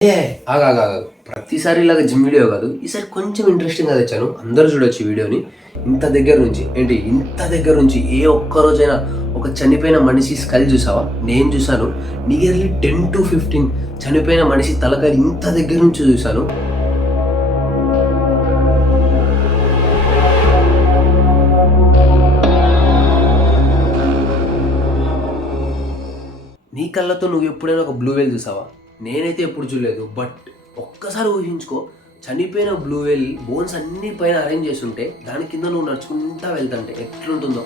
ఏ ఆగా ప్రతిసారి ఇలాగ gym video కాదు, ఈసారి కొంచెం ఇంట్రెస్టింగ్గా తెచ్చాను. అందరూ చూడొచ్చు వీడియోని. ఇంత దగ్గర నుంచి ఏ ఒక్క రోజైనా ఒక చనిపోయిన మనిషి స్కల్ చూసావా? నేను చూసాను. నియర్లీ 10 to 15 చనిపోయిన మనిషి తలకాయ ఇంత దగ్గర నుంచి చూశాను. నీ కళ్ళతో నువ్వు ఎప్పుడైనా ఒక బ్లూ వేల్ చూసావా? నేనైతే ఎప్పుడు చూడలేదు. బట్ ఒక్కసారి ఊహించుకో, చనిపోయిన బ్లూ వేల్ బోన్స్ అన్ని పైన అరేంజ్ చేస్తుంటే దాని కింద నువ్వు నడుచుకుంటా వెళ్తుంటే ఎట్లుంటుందో.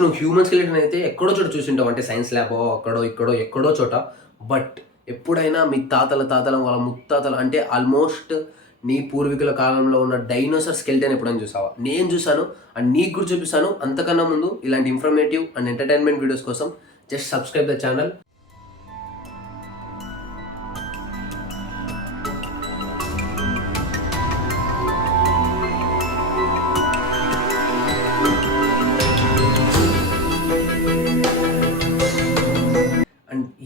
నువ్వు హ్యూమన్ స్కెలిటన్ అయితే ఎక్కడో చోట చూసింటావు, అంటే సైన్స్ ల్యాబో అక్కడో ఇక్కడో ఎక్కడో చోట. బట్ ఎప్పుడైనా మీ తాతల వాళ్ళ ముత్తాతలు, అంటే ఆల్మోస్ట్ నీ పూర్వీకుల కాలంలో ఉన్న డైనోసార్ స్కెలిటన్ ఎప్పుడైనా చూసావా? నేను చూసాను అండ్ నీకు కూడా చూపిస్తాను. అంతకన్నా ముందు ఇలాంటి ఇన్ఫర్మేటివ్ అండ్ ఎంటర్టైన్మెంట్ వీడియోస్ కోసం జస్ట్ సబ్స్క్రైబ్ ద ఛానల్.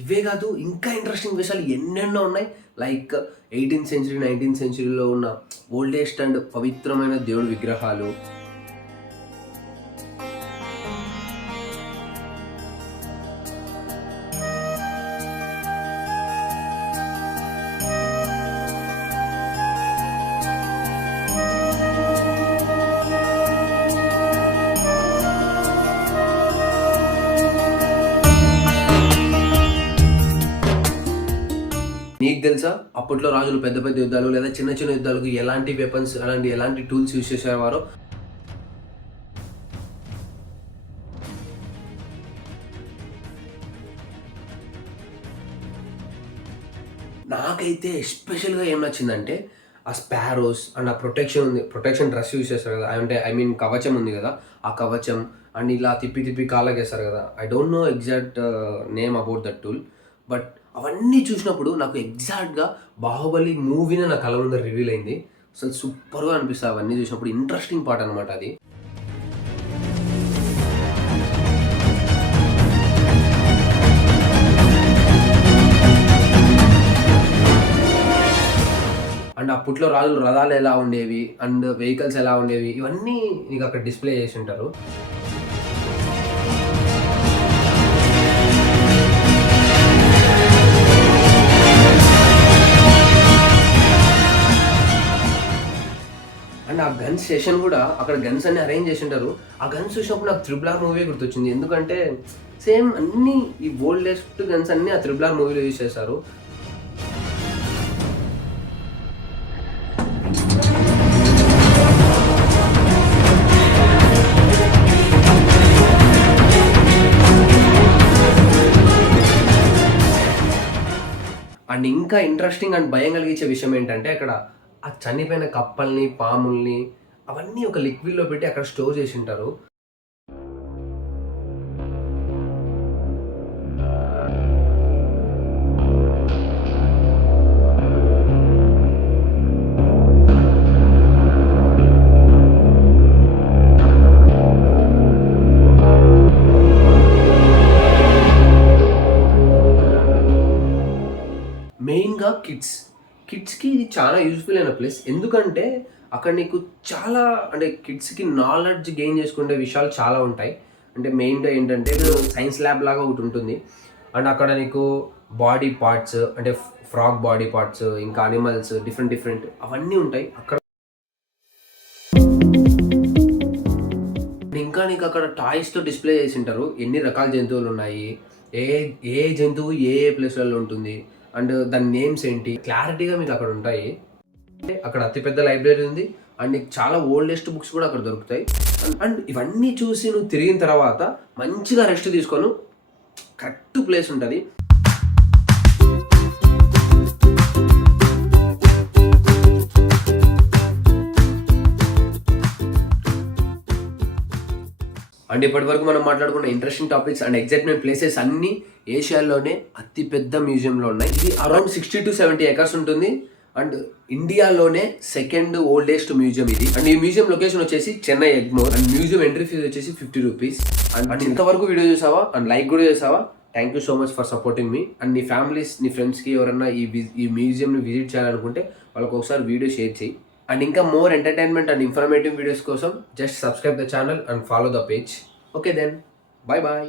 ఇవే కాదు, ఇంకా ఇంట్రెస్టింగ్ విషయాలు ఎన్నెన్నో ఉన్నాయి. లైక్ 18th century 19th centuryలో ఉన్న ఓల్డెస్ట్ అండ్ పవిత్రమైన దేవుడి విగ్రహాలు, నీకు తెలుసా అప్పట్లో రాజులు పెద్ద పెద్ద యుద్ధాలు లేదా చిన్న చిన్న యుద్ధాలకు ఎలాంటి వెపన్స్ ఎలాంటి టూల్స్ యూజ్ చేసేవారో? నాకైతే ఎస్పెషల్గా ఏం నచ్చిందంటే ఆ స్పారోస్ అండ్ ఆ ప్రొటెక్షన్ డ్రెస్ యూజ్ చేస్తారు కదా, అంటే కవచం ఉంది కదా, ఆ కవచం అండ్ ఇలా తిప్పి కాళ్ళకి వేస్తారు కదా. I don't know exact name about that tool. But అవన్నీ చూసినప్పుడు నాకు ఎగ్జాక్ట్గా బాహుబలి మూవీనే నా కళ్ళ ముందర రివీల్ అయింది. అసలు సూపర్గా అనిపిస్తుంది అవన్నీ చూసినప్పుడు. ఇంట్రెస్టింగ్ పార్ట్ అనమాట అది. అండ్ అప్పట్లో రాజులు రథాలు ఎలా ఉండేవి అండ్ వెహికల్స్ ఎలా ఉండేవి, ఇవన్నీ నీకు అక్కడ డిస్ప్లే చేసి ఉంటారు. అండ్ ఆ గన్స్ సెషన్ కూడా అక్కడ గన్స్ అన్ని అరేంజ్ చేసి ఉంటారు. ఆ గన్స్ చూసినప్పుడు నాకు RRR మూవీ గుర్తొచ్చింది. ఎందుకంటే సేమ్ అన్ని ఈ ఓల్డెస్ట్ గన్స్ అన్ని ఆ RRR మూవీలో యూజ్ చేశారు. అండ్ ఇంకా ఇంట్రెస్టింగ్ అండ్ భయం కలిగించే విషయం ఏంటంటే, అక్కడ ఆ చనిపోయిన కప్పల్ని, పాముల్ని అవన్నీ ఒక లిక్విడ్లో పెట్టి అక్కడ స్టోర్ చేసి ఉంటారు. మెయిన్గా కిడ్స్కి ఇది చాలా యూజ్ఫుల్ అయిన ప్లేస్. ఎందుకంటే అక్కడ నీకు చాలా, అంటే కిడ్స్కి నాలెడ్జ్ గెయిన్ చేసుకునే విషయాలు చాలా ఉంటాయి. అంటే మెయిన్గా ఏంటంటే సైన్స్ ల్యాబ్ లాగా ఒకటి ఉంటుంది. అండ్ అక్కడ నీకు బాడీ పార్ట్స్, అంటే ఫ్రాగ్ బాడీ పార్ట్స్, ఇంకా అనిమల్స్ డిఫరెంట్ అవన్నీ ఉంటాయి అక్కడ. ఇంకా నీకు అక్కడ టాయ్స్తో డిస్ప్లే చేసి ఉంటారు. ఎన్ని రకాల జంతువులు ఉన్నాయి, ఏ ఏ జంతువు ఏ ప్లేస్లలో ఉంటుంది అండ్ దాని నేమ్స్ ఏంటి, క్లారిటీగా మీకు అక్కడ ఉంటాయి. అంటే అక్కడ అతిపెద్ద లైబ్రరీ ఉంది అండ్ నీకు చాలా ఓల్డెస్ట్ బుక్స్ కూడా అక్కడ దొరుకుతాయి. అండ్ ఇవన్నీ చూసి నువ్వు తిరిగిన తర్వాత మంచిగా రెస్ట్ తీసుకొని కరెక్ట్ ప్లేస్ ఉంటుంది. అండ్ ఇప్పటివరకు మనం మాట్లాడుకున్న interesting topics and excitement places అన్నీ ఏషియాలోనే అతిపెద్ద మ్యూజియంలో ఉన్నాయి. ఇది అరౌండ్ 60 to 70 acres ఉంటుంది. అండ్ ఇండియాలోనే సెకండ్ ఓల్డెస్ట్ మ్యూజియం ఇది. అండ్ ఈ మ్యూజియం లొకేషన్ వచ్చేసి Chennai Egmore. And museum entry fee వచ్చేసి 50 రూపీస్. అండ్ ఇంతవరకు వీడియో చూసావా అండ్ లైక్ కూడా చేసావా, thank you so much for supporting me. And నీ ఫ్యామిలీస్, నీ ఫ్రెండ్స్కి ఎవరన్నా ఈ మ్యూజియంని విజిట్ చేయాలనుకుంటే వాళ్ళకి ఒకసారి వీడియో షేర్ చేయి. అండ్ ఇంకా more entertainment and informative videos కోసం just subscribe the channel and follow the page. Okay then, bye bye.